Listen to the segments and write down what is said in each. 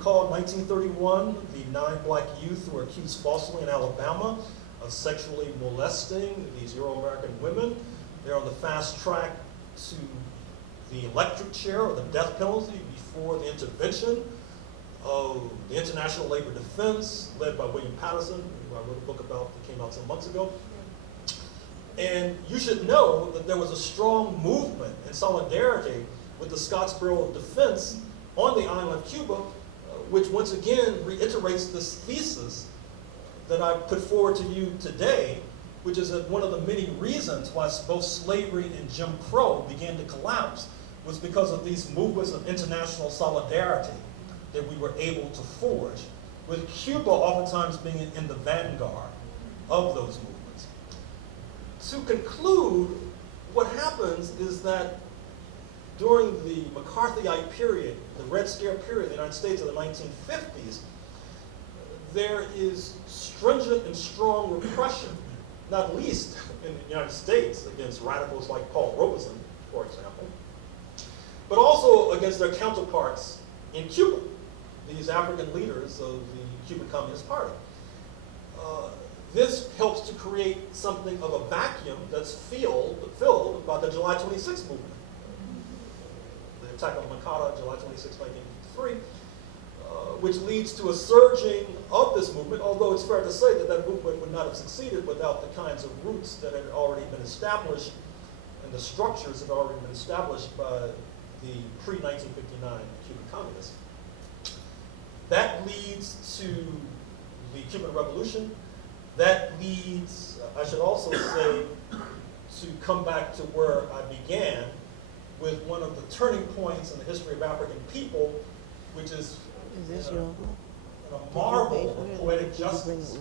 recall 1931, the 9 black youth who were accused falsely in Alabama of sexually molesting these Euro-American women. They're on the fast track to the electric chair or the death penalty before the intervention of the International Labor Defense, led by William Patterson, who I wrote a book about that came out some months ago. And you should know that there was a strong movement in solidarity with the Scottsboro Defense on the island of Cuba, which once again reiterates this thesis that I put forward to you today, which is that one of the many reasons why both slavery and Jim Crow began to collapse was because of these movements of international solidarity that we were able to forge, with Cuba oftentimes being in the vanguard of those movements. To conclude, what happens is that during the McCarthyite period, the Red Scare period in the United States of the 1950s, there is stringent and strong repression, not least in the United States against radicals like Paul Robeson, for example, but also against their counterparts in Cuba, these African leaders of the Cuban Communist Party. This helps to create something of a vacuum that's filled by the July 26 movement. The attack on Makata, July 26, 1953, which leads to a surging of this movement, although it's fair to say that that movement would not have succeeded without the kinds of roots that had already been established and the structures that had already been established by the pre-1959 Cuban communists. That leads to the Cuban Revolution. That leads, I should also say, to come back to where I began with one of the turning points in the history of African people, which is a marvel of poetic justice.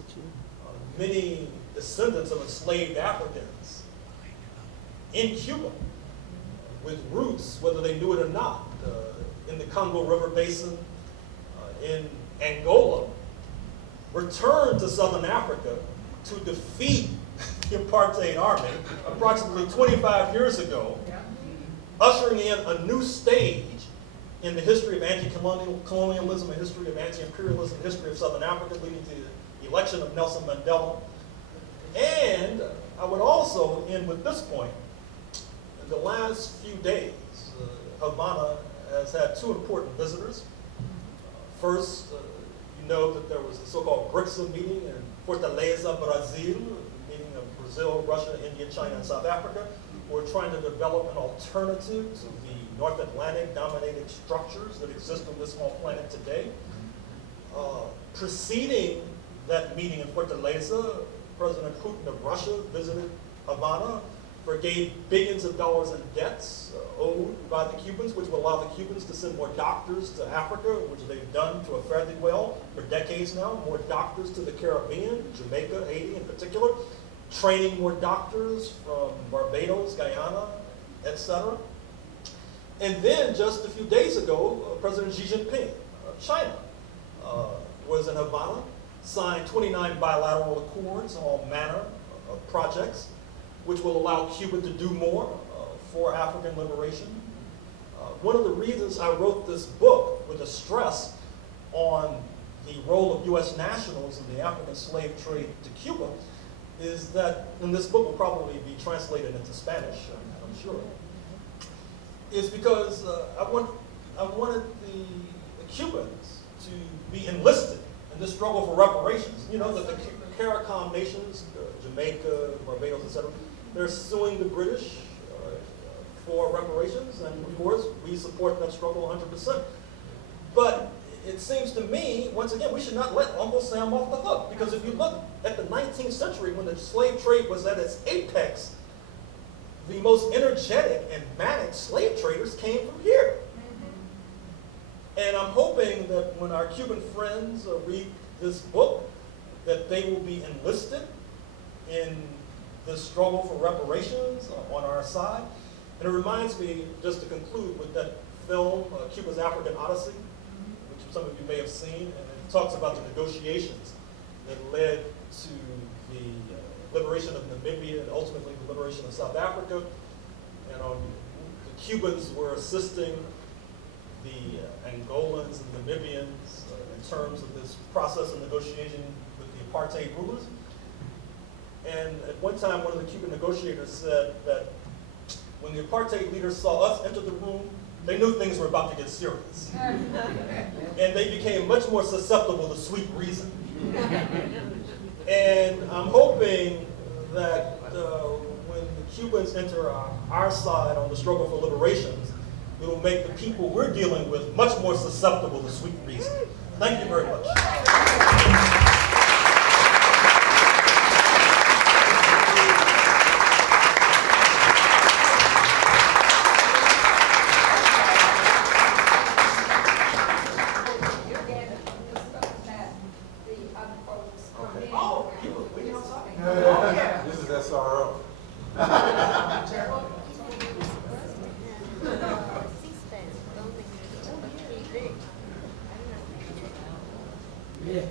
Many descendants of enslaved Africans in Cuba, with roots, whether they knew it or not, in the Congo River Basin, in Angola, returned to Southern Africa to defeat the apartheid army approximately 25 years ago, ushering in a new stage in the history of anti-colonialism, a history of anti-imperialism, a history of Southern Africa, leading to the election of Nelson Mandela. And I would also end with this point. In the last few days, Havana has had two important visitors. First, you know that there was a so-called BRICS meeting in Fortaleza, Brazil, meeting of Brazil, Russia, India, China, and South Africa. We're trying to develop an alternative to the North Atlantic dominated structures that exist on this small planet today. Preceding that meeting in Fortaleza, President Putin of Russia visited Havana, forgave billions of dollars in debts owed by the Cubans, which will allow the Cubans to send more doctors to Africa, which they've done to a fairly well for decades now, more doctors to the Caribbean, Jamaica, Haiti in particular, training more doctors from Barbados, Guyana, etc. And then just a few days ago, President Xi Jinping of China was in Havana, signed 29 bilateral accords on all manner of projects, which will allow Cuba to do more for African liberation. One of the reasons I wrote this book with a stress on the role of U.S. nationals in the African slave trade to Cuba is that, and this book will probably be translated into Spanish, I'm sure, is because I wanted the Cubans to be enlisted in this struggle for reparations. You know that the CARICOM nations, Jamaica, Barbados, etc., they're suing the British for reparations, and of course, we support that struggle 100%. But it seems to me, once again, we should not let Uncle Sam off the hook, because if you look at the 19th century, when the slave trade was at its apex, the most energetic and manic slave traders came from here. And I'm hoping that when our Cuban friends read this book, that they will be enlisted in the struggle for reparations on our side. And it reminds me, just to conclude, with that film, Cuba's African Odyssey, which some of you may have seen, and it talks about the negotiations that led to the liberation of Namibia and ultimately the liberation of South Africa. And the Cubans were assisting the Angolans and Namibians in terms of this process of negotiation with the apartheid rulers. And at one time, one of the Cuban negotiators said that when the apartheid leaders saw us enter the room, they knew things were about to get serious. And they became much more susceptible to sweet reason. And I'm hoping that when the Cubans enter our side on the struggle for liberations, it will make the people we're dealing with much more susceptible to sweet reason. Thank you very much. This is SRO. Gerald? Yeah.